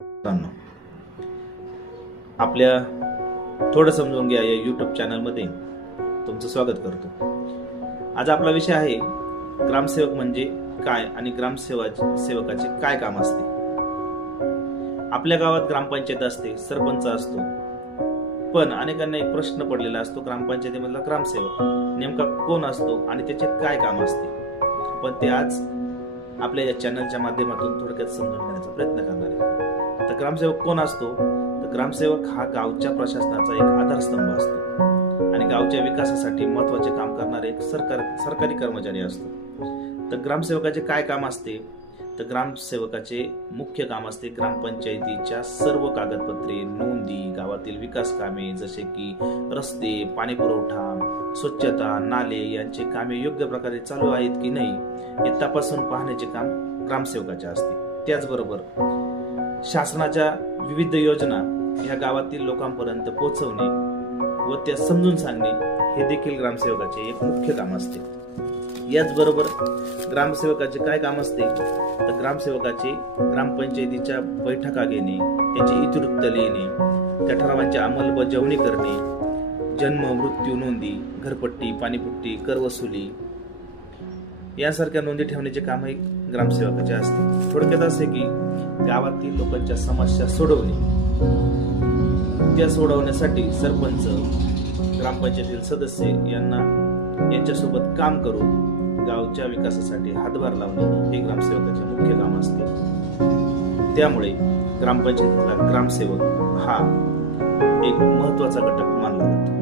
मित्रांनो, आपल्या थोडं समजून घ्या या YouTube चॅनलमध्ये तुमचं स्वागत करतो। आज आपला विषय आहे ग्रामसेवक म्हणजे काय आणि ग्रामसेवकाचे काय काम असते। आपल्या गावात ग्रामपंचायत असते, सरपंच असतो, पण अनेकांना एक प्रश्न पडलेला असतो, ग्रामपंचायतीमधला ग्रामसेवक नेमका कोण असतो आणि त्याचे काय काम असते। पण ते आज आपल्या या चॅनलच्या माध्यमातून थोडक्यात समजून घेण्याचा प्रयत्न करणार आहे। तर ग्रामसेवक कोण असतो? तर ग्रामसेवक हा गावच्या प्रशासनाचा एक आधारस्तंभ असतो आणि गावच्या विकासासाठी महत्त्वाचे काम करणारे एक सरकारी कर्मचारी असतो। तर ग्रामसेवकाचे काय काम असते? तर ग्रामसेवकाचे मुख्य काम असते ग्रामपंचायतीच्या सर्व कागदपत्रे, नोंदी, गावातील विकास कामे जसे की रस्ते, पाणी पुरवठा, स्वच्छता, नाले यांची कामे योग्य प्रकारे चालू आहेत की नाही हे तपासून पाहण्याचे काम ग्रामसेवकाचे असते। त्याचबरोबर शासनाच्या विविध योजना या गावातील लोकांपर्यंत पोहोचवणे व त्या समजून सांगणे हे देखील ग्रामसेवकाचे एक मुख्य काम असते। याचबरोबर ग्रामसेवकाचे काय काम असते? तर ग्रामसेवकाचे ग्रामपंचायतीच्या बैठका घेणे, त्याची इतिवृत्त लिहिणे, त्या ठरावांची अंमलबजावणी करणे, जन्म मृत्यू नोंदी, घरपट्टी, पाणीपट्टी, कर वसुली यासारख्या नोंदी ठेवण्याचे कामही ग्रामसेवकाचे असते। थोडक्यात असे की गावातील लोकांच्या समस्या सोडवणे, त्या सोडवण्यासाठी सरपंच, ग्रामपंचायतीतील सदस्य यांच्यासोबत काम करून गावच्या विकासासाठी हातभार लावणे हे ग्रामसेवकाचे मुख्य काम असते। त्यामुळे ग्रामपंचायतीतला ग्रामसेवक हा एक महत्त्वाचा घटक मानला जातो।